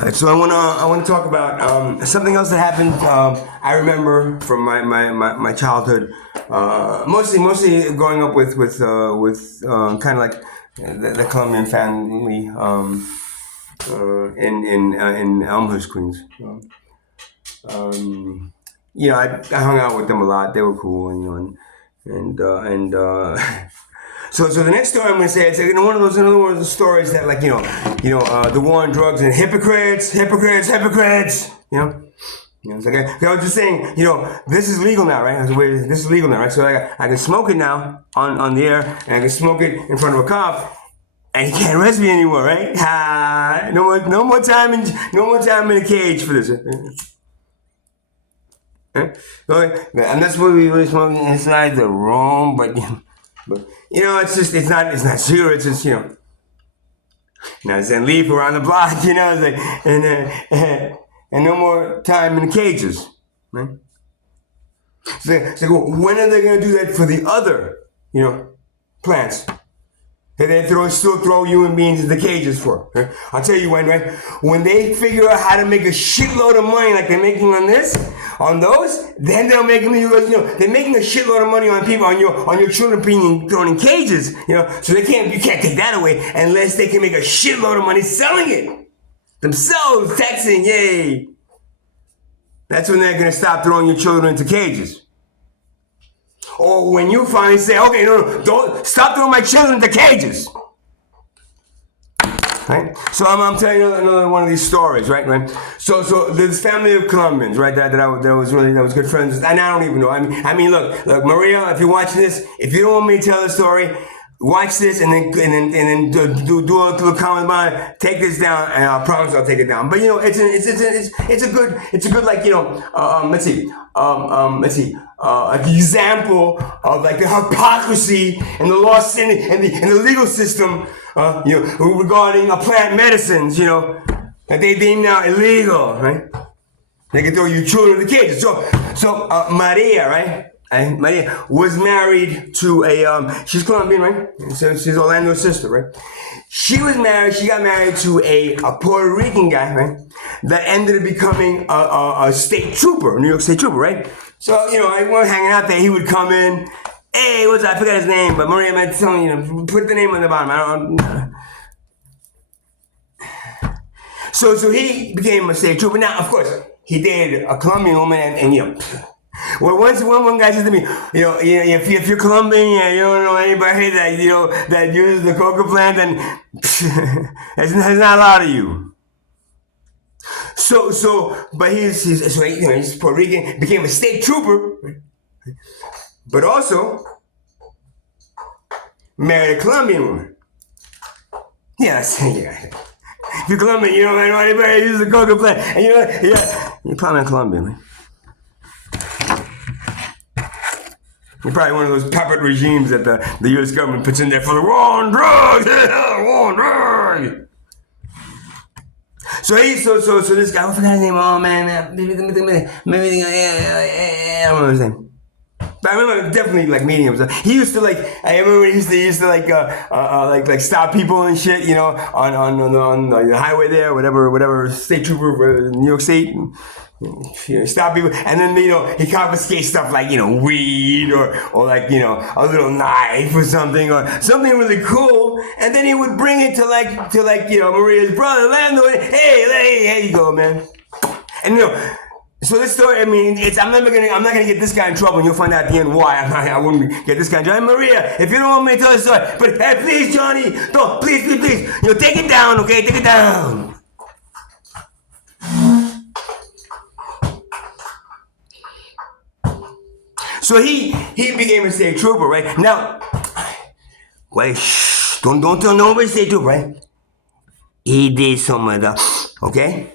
All right, so I wanna talk about something else that happened. I remember from my childhood, mostly growing up with kind of like the Colombian family in Elmhurst, Queens. Um, I hung out with them a lot. They were cool, and so the next story I'm going to say, it's one of those stories that, like, the war on drugs and hypocrites. It's like I was just saying, this is legal now, right? This is legal now, right? So I can smoke it now on the air, and I can smoke it in front of a cop, and he can't arrest me anymore, right? No more time in a cage for this. And that's what we really smoking inside the room, but it's not cigarettes. It's it's then leaf around the block, it's like, and no more time in cages, right? So when are they going to do that for the other, plants? That they still throw human beings into cages for. Right? I'll tell you when, right? When they figure out how to make a shitload of money like they're making on those, then they'll make them. They're making a shitload of money on people, on your children being thrown in cages. So you can't take that away unless they can make a shitload of money selling it themselves, taxing. Yay! That's when they're gonna stop throwing your children into cages. Or when you finally say, okay, no, don't stop throwing my children into cages. Right? So I'm telling you another one of these stories, right? So this family of Colombians, right? That was good friends, and I don't even know. I mean, look, Maria, if you're watching this, if you don't want me to tell the story, watch this and then do a little comment about it. Take this down, and I promise I'll take it down. But it's a good like let's see. Like example of like the hypocrisy and the lost in the legal system, regarding plant medicines, that they deem now illegal, right? They can throw you children in the cages. So Maria, right? And Maria was married to she's Colombian, right? So she's Orlando's sister, right? She got married to a Puerto Rican guy, right? That ended up becoming a state trooper, New York State trooper, right? So, I was hanging out there, he would come in, hey, I forgot his name, but Maria, I'm telling you, put the name on the bottom, I don't. So he became a state trooper. Now, of course, he dated a Colombian woman, and well, one guy said to me, if you're Colombian, you don't know anybody that uses the coca plant, then there's not a lot of you. But he's Puerto Rican, became a state trooper, but also married a Colombian woman. Yes, yeah. If you're Colombian, you don't know anybody that uses the coca plant, and you're probably not Colombian, right? You're probably one of those puppet regimes that the U.S. government puts in there for the war on drugs. War on drugs. So this guy, I forgot his name. Oh man, maybe I don't know his name. But I remember definitely like meeting him. He used to I remember he used to like stop people and shit, on the highway there, whatever state trooper, New York State. Stop people, and then he confiscates stuff like weed or like a little knife or something really cool, and then he would bring it to Maria's brother Lando. Hey, here you go, man. And so this story, I mean, I'm not gonna get this guy in trouble, and you'll find out at the end why I wouldn't get this guy in trouble. Maria, if you don't want me to tell the story, but hey, please, Johnny, don't, please, take it down, okay? Take it down. So he became a state trooper, right? Now, wait, don't tell nobody state trooper, right? He did some of the, okay?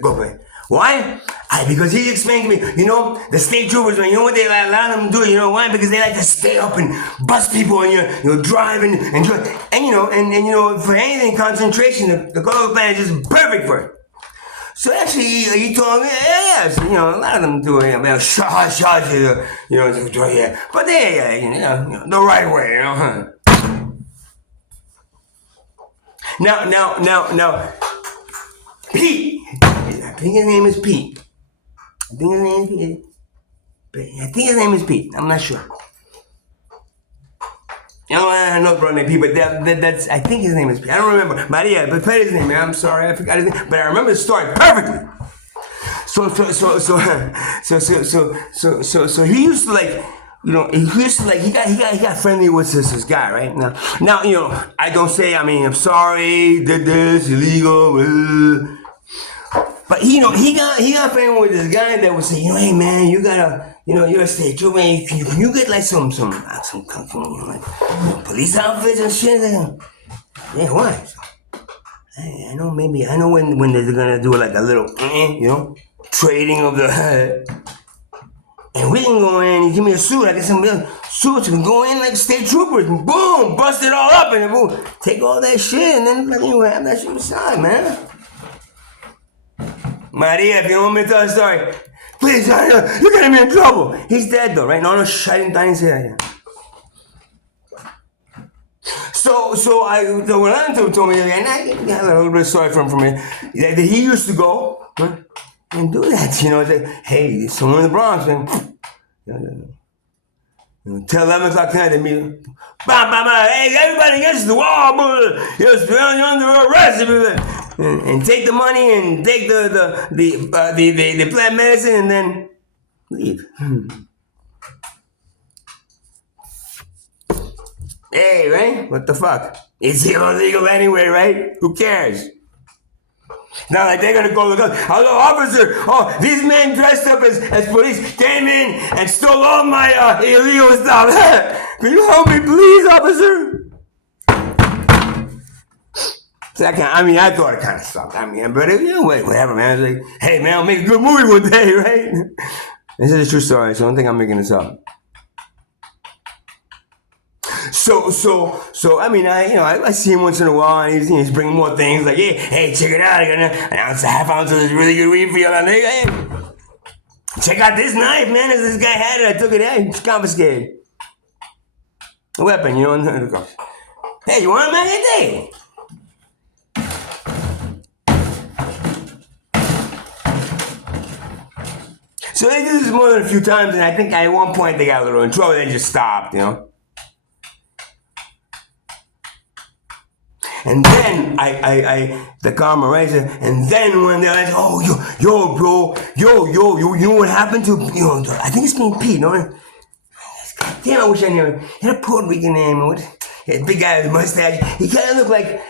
Go away. Why? Because he explained to me, the state troopers, you know what they allow them to do? You know why? Because they like to stay up and bust people and drive and for anything concentration, the coca plant is just perfect for it. So actually, he told me, yes, a lot of them do it, hush, yeah, but the right way, Now, Pete, think his name is Pete. I think his name is Pete. I think his name is Pete. I'm not sure. I know brother named Pete, but that's I think his name is Pete. I don't remember. Maria, but played his name, man. I'm sorry, I forgot his name, but I remember the story perfectly. So he used to like, you know, he used to like he got friendly with this guy, right? Now you know, I don't say, I mean, I'm sorry, did this illegal. But you know, he got friendly with this guy that would say, you know, hey man, you gotta, you know, you're a state trooper, man, you get like some you know, like, you know, police outfits and shit. Yeah, why? I know when they're gonna do like a little, you know, trading of the, and we can go in. You give me a suit, I get some suits. We can go in like state troopers, and boom, bust it all up, and then boom, take all that shit, and then like, you know, have that shit inside, man. Maria, if you don't want me to tell the story, please, you're getting me in trouble. He's dead though, right? No, I didn't say that. So Rolando told me, and I got a little bit of story from him, that he used to go and do that, you know, like, hey, someone in the Bronx, man, till 11 o'clock tonight, they meet, hey, everybody against the wall, you're under arrest, and take the money and take the plant medicine and then leave. Hey, right? What the fuck? It's illegal anyway, right? Who cares? Not like they're gonna go look up. Hello, officer! Oh, these men dressed up as police came in and stole all my illegal stuff. Can you help me, please, officer? So I thought it kind of sucked. I mean, but you know, whatever, man. It's like, hey, man, I'll make a good movie one day, right? This is a true story, so I don't think I'm making this up. So I mean, I see him once in a while, and he's bringing more things like, hey, check it out, I'm gonna announce a half ounce of this really good weed for you. And hey, check out this knife, man. This guy had it, I took it out, it's confiscated. A weapon, you know. Hey, you want it, man? Hey. So they did this more than a few times, and I think at one point they got a little in trouble, they just stopped, you know. And then the karma raises, and then when they're like, oh, yo, bro, you know what happened to, you know, I think it's named Pete, no? Damn, I wish I knew. He had a Puerto Rican name. He had a big guy with a mustache. He kind of looked like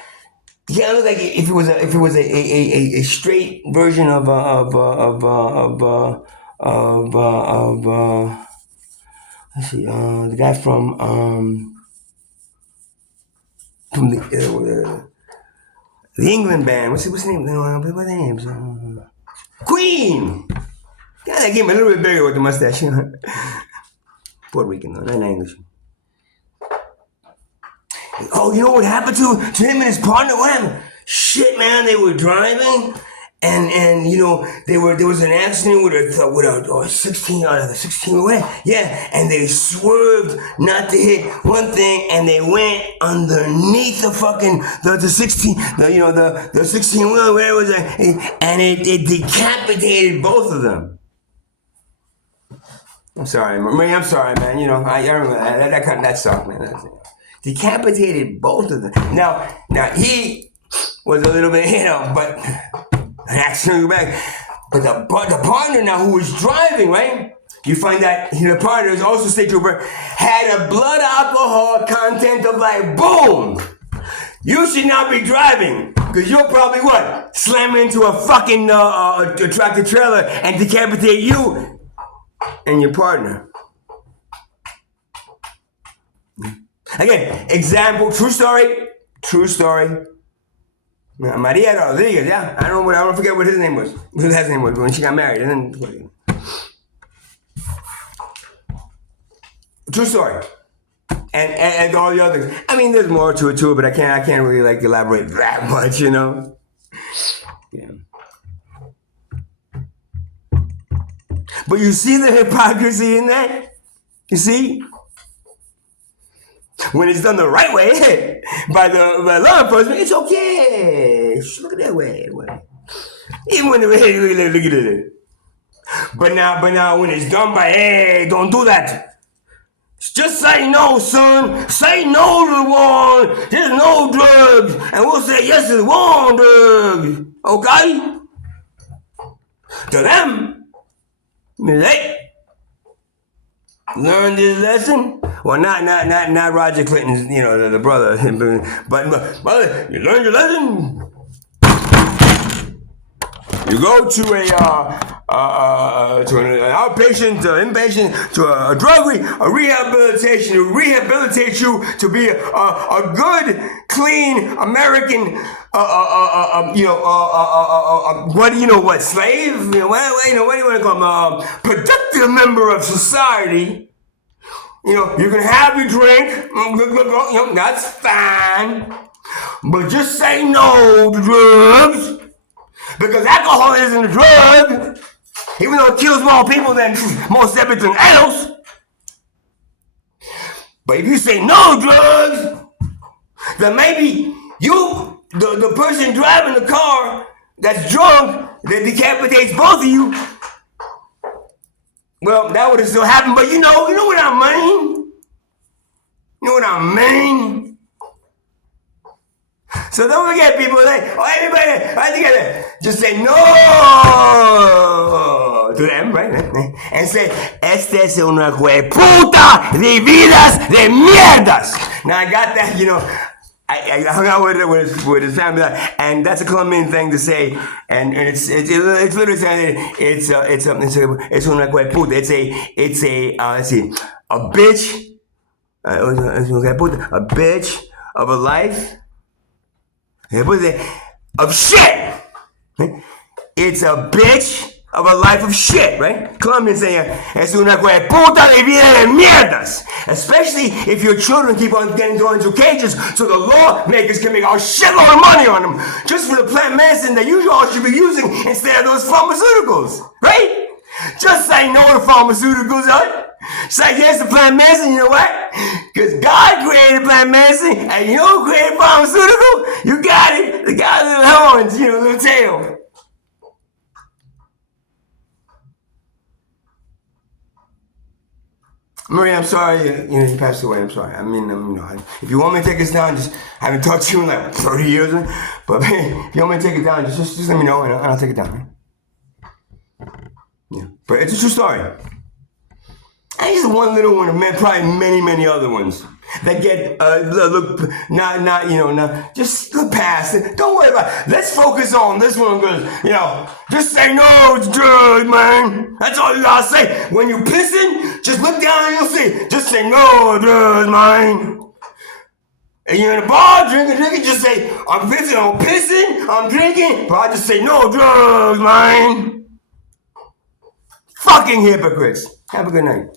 if it was a straight version of let's see, the guy from the England band. What's his name? What are their names? Queen. Yeah, they gave him a little bit bigger with the mustache. Puerto Rican, not English. Oh, you know what happened to him and his partner? What happened? Shit, man, they were driving, and you know there was an accident with a 16 yeah, and they swerved not to hit one thing, and they went underneath the 16, the 16 wheel, where it was, and it decapitated both of them. I'm sorry, man. You know, I remember that sucked, man. Decapitated both of them. Now he was a little bit, you know, but accidentally back. But the partner now who was driving, right? You find that the partner is also a state trooper, had a blood alcohol content of like, boom! You should not be driving, because you'll probably what? Slam into a fucking tractor trailer and decapitate you and your partner. Again, example, true story. Maria Rodriguez, yeah. I don't forget what his name was. What his name was when she got married. And then, true story. And all the others. I mean, there's more to it too, but I can't really like elaborate that much, you know. Yeah. But you see the hypocrisy in that? You see? When it's done the right way by law enforcement, it's okay. Look at that way. Even when look at it. But now, when it's done by, hey, don't do that. Just say no, son. Say no to the war. There's no drugs, and we'll say yes to the war on drugs. Okay? To them, they learn this lesson. Well, not Roger Clinton's, the brother, but brother, you learn your lesson. You go to an outpatient, inpatient, to a drug rehabilitation to rehabilitate you to be a good, clean American, slave? What do you want to call him? Productive member of society. You can have your drink. That's fine. But just say no to drugs. Because alcohol isn't a drug, even though it kills more people than most everything else. But if you say no drugs, then maybe you, the person driving the car that's drunk, that decapitates both of you, well, that would have still happened. But you know what I mean? You know what I mean? So don't forget, people, everybody, right together, just say no to them, right? And say, esta es una puta de vidas de mierdas. Now, I got that, I hung out with his family, and that's a Colombian thing to say, and it's literally saying it's una puta. It's a let's see, a bitch, a bitch of a life. Of shit. It's a bitch of a life of shit, right? Colombians saying, es una puta de vida de mierdas. Especially if your children keep on getting thrown into cages so the lawmakers can make a shitload of money on them just for the plant medicine that you all should be using instead of those pharmaceuticals, right? Just say no to pharmaceuticals, right? Say yes to plant medicine, you know what? Because God created plant medicine and you don't create pharmaceutical, you got it. They got little horns, little tail. Maria, I'm sorry, you passed away. I'm sorry. I mean, if you want me to take us down, I haven't talked to you in like 30 years, but if you want me to take it down, just let me know and I'll take it down. Right? Yeah, but it's a true story. And just one little one, probably many other ones that get just look past it. Don't worry about it. Let's focus on this one because just say no to drugs, man. That's all you gotta say. When you're pissing, just look down and you'll see. Just say no to drugs, man. And you're in a bar drinking, just say I'm pissing, I'm drinking, but I just say no drugs, man. Fucking hypocrites. Have a good night.